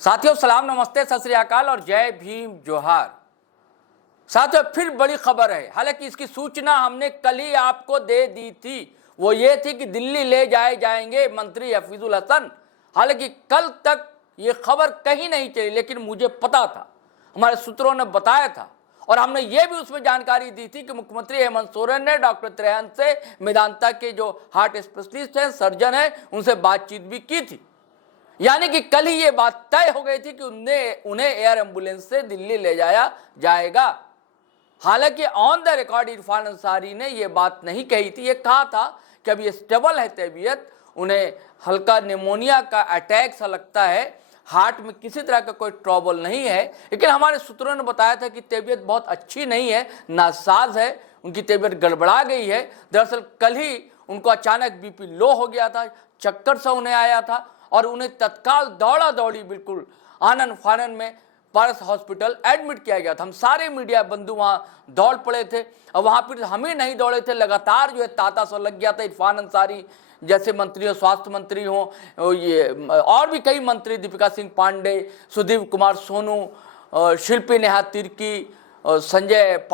साथियों सलाम, नमस्ते, सत श्री अकाल और जय भीम जोहार। साथियों फिर बड़ी खबर है, हालांकि इसकी सूचना हमने कल ही आपको दे दी थी। वो ये थी कि दिल्ली ले जाएंगे मंत्री हफीजुल हसन। हालांकि कल तक ये खबर कहीं नहीं चली, लेकिन मुझे पता था, हमारे सूत्रों ने बताया था और हमने ये भी उसमें जानकारी दी थी कि मुख्यमंत्री हेमंत सोरेन ने डॉक्टर त्रेहन से, मेदांता के जो हार्ट स्पेशलिस्ट हैं, सर्जन हैं, उनसे बातचीत भी की थी। यानी कि कल ही ये बात तय हो गई थी कि उन्हें एयर एम्बुलेंस से दिल्ली ले जाया जाएगा। हालांकि on the record Irfan Ansari ने ये बात नहीं कही थी। ये कहा था कि अब ये स्टेबल है तबीयत, उन्हें हल्का निमोनिया का अटैक सा लगता है, हार्ट में किसी तरह का कोई ट्रबल नहीं है। लेकिन हमारे सूत्रों ने बताया था कि तबीयत बहुत अच्छी नहीं है, नासाज है, उनकी तबीयत गड़बड़ा गई है। दरअसल कल ही उनको अचानक बीपी लो हो गया था, चक्कर सा उन्हें आया था और उन्हें तत्काल दौड़ा दौड़ी बिल्कुल आनन फानन में पारस हॉस्पिटल एडमिट किया गया था। हम सारे मीडिया बंधु वहाँ दौड़ पड़े थे और वहाँ फिर हम ही नहीं दौड़े थे, लगातार जो है तांता सा लग गया था। इरफान अंसारी जैसे मंत्री हो, स्वास्थ्य मंत्री हो, ये और भी कई मंत्री, दीपिका सिंह पांडे, सुधीर कुमार सोनू, शिल्पी नेहा तिर्की, संजय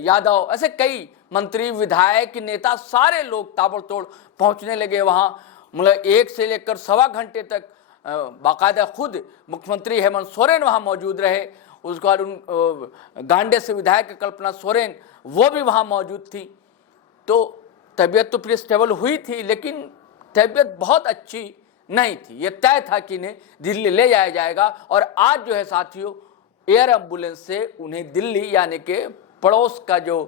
यादव, ऐसे कई मंत्री, विधायक, नेता, सारे लोग ताबड़तोड़ पहुँचने लगे वहाँ। मतलब 1 से लेकर सवा घंटे तक बाकायदा खुद मुख्यमंत्री हेमंत सोरेन वहाँ मौजूद रहे। उसके बाद गांडे से विधायक कल्पना सोरेन वो भी वहाँ मौजूद थी। तो तबीयत तो फिर स्टेबल हुई थी, लेकिन तबीयत बहुत अच्छी नहीं थी। ये तय था कि इन्हें दिल्ली ले जाया जाएगा और आज जो है साथियों एयर एम्बुलेंस से उन्हें दिल्ली, यानी कि पड़ोस का जो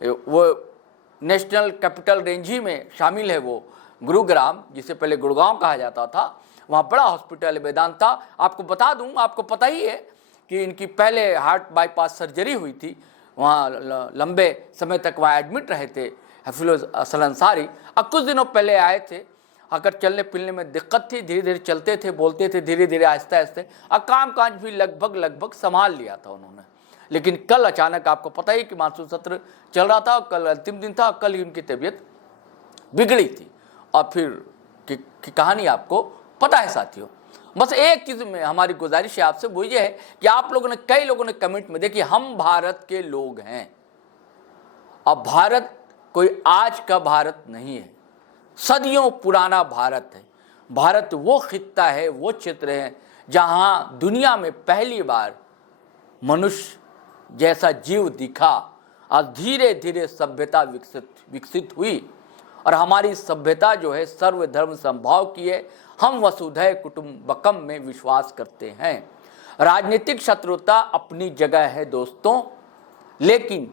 वो नेशनल कैपिटल रेंज ही में शामिल है, वो गुरुग्राम, जिसे पहले गुड़गांव कहा जाता था, वहाँ बड़ा हॉस्पिटल है मेदांता। आपको बता दूं, आपको पता ही है कि इनकी पहले हार्ट बाईपास सर्जरी हुई थी, वहाँ लंबे समय तक वहाँ एडमिट रहे थे हफीजुल हसन अंसारी। अब कुछ दिनों पहले आए थे, अगर चलने फिरने में दिक्कत थी, धीरे धीरे चलते थे, बोलते थे, धीरे धीरे आहिस्ते आहिस्ते, और काम काज भी लगभग संभाल लिया था उन्होंने। लेकिन कल अचानक, आपको पता ही कि मानसून सत्र चल रहा था, कल अंतिम दिन था, कल ही उनकी तबीयत बिगड़ी थी। और फिर की कहानी आपको पता है साथियों। बस एक चीज़ में हमारी गुजारिश है आपसे, वो ये है कि आप लोगों ने, कई लोगों ने कमेंट में, देखिए हम भारत के लोग हैं। अब भारत कोई आज का भारत नहीं है, सदियों पुराना भारत है। भारत वो खित्ता है, वो क्षेत्र है जहां दुनिया में पहली बार मनुष्य जैसा जीव दिखा और धीरे धीरे सभ्यता विकसित हुई। और हमारी सभ्यता जो है सर्वधर्म समभाव की है। हम वसुधैव कुटुंबकम में विश्वास करते हैं। राजनीतिक शत्रुता अपनी जगह है दोस्तों, लेकिन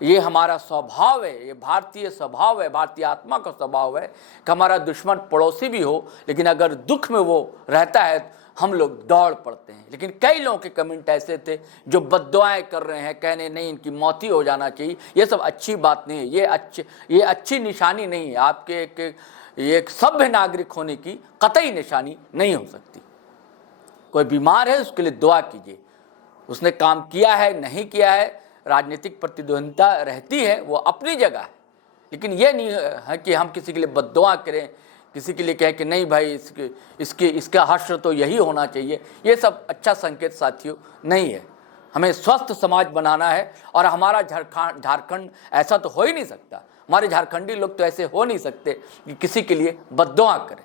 ये हमारा स्वभाव है, ये भारतीय स्वभाव है, भारतीय आत्मा का स्वभाव है कि हमारा दुश्मन पड़ोसी भी हो, लेकिन अगर दुख में वो रहता है हम लोग दौड़ पड़ते हैं। लेकिन कई लोगों के कमेंट ऐसे थे जो बद्दुआएं कर रहे हैं, कहने नहीं इनकी मौत ही हो जाना चाहिए। ये सब अच्छी बात नहीं है, ये अच्छी निशानी नहीं है। आपके एक सभ्य नागरिक होने की कतई निशानी नहीं हो सकती। कोई बीमार है उसके लिए दुआ कीजिए, उसने काम किया है नहीं किया है, राजनीतिक प्रतिद्वंदिता रहती है, वो अपनी जगह है। लेकिन ये नहीं है कि हम किसी के लिए बद्दुआ करें, किसी के लिए कहें कि नहीं भाई इसका हश्र तो यही होना चाहिए। ये सब अच्छा संकेत साथियों नहीं है। हमें स्वस्थ समाज बनाना है और हमारा झारखंड ऐसा तो हो ही नहीं सकता, हमारे झारखंडी लोग तो ऐसे हो नहीं सकते कि किसी के लिए बद्दुआ करें।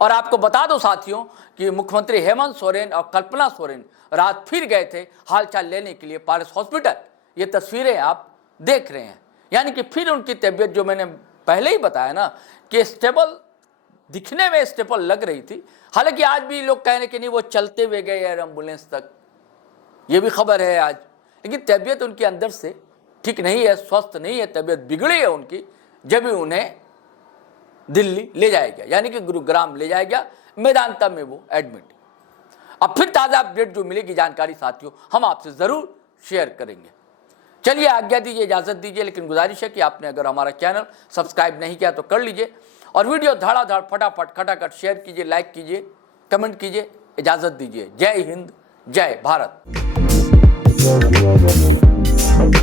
और आपको बता दो साथियों कि मुख्यमंत्री हेमंत सोरेन और कल्पना सोरेन रात फिर गए थे हालचाल लेने के लिए पारस हॉस्पिटल। ये तस्वीरें आप देख रहे हैं, यानी कि फिर उनकी तबीयत, जो मैंने पहले ही बताया ना कि स्टेबल, दिखने में स्टेबल लग रही थी। हालांकि आज भी लोग कह रहे कि नहीं वो चलते हुए गए एयर एम्बुलेंस तक, ये भी खबर है आज। लेकिन तबीयत उनके अंदर से ठीक नहीं है, स्वस्थ नहीं है, तबीयत बिगड़ी है उनकी, जब भी उन्हें दिल्ली ले जाया गया, यानी कि गुरुग्राम ले जाया गया, मेदांता में वो एडमिट। अब फिर ताज़ा अपडेट जो मिलेगी जानकारी साथियों हम आपसे ज़रूर शेयर करेंगे। चलिए आज्ञा दीजिए, इजाज़त दीजिए, लेकिन गुजारिश है कि आपने अगर हमारा चैनल सब्सक्राइब नहीं किया तो कर लीजिए और वीडियो धड़ाधड़ फटाफट खटाखट शेयर कीजिए, लाइक कीजिए, कमेंट कीजिए। इजाज़त दीजिए। जय हिंद, जय भारत।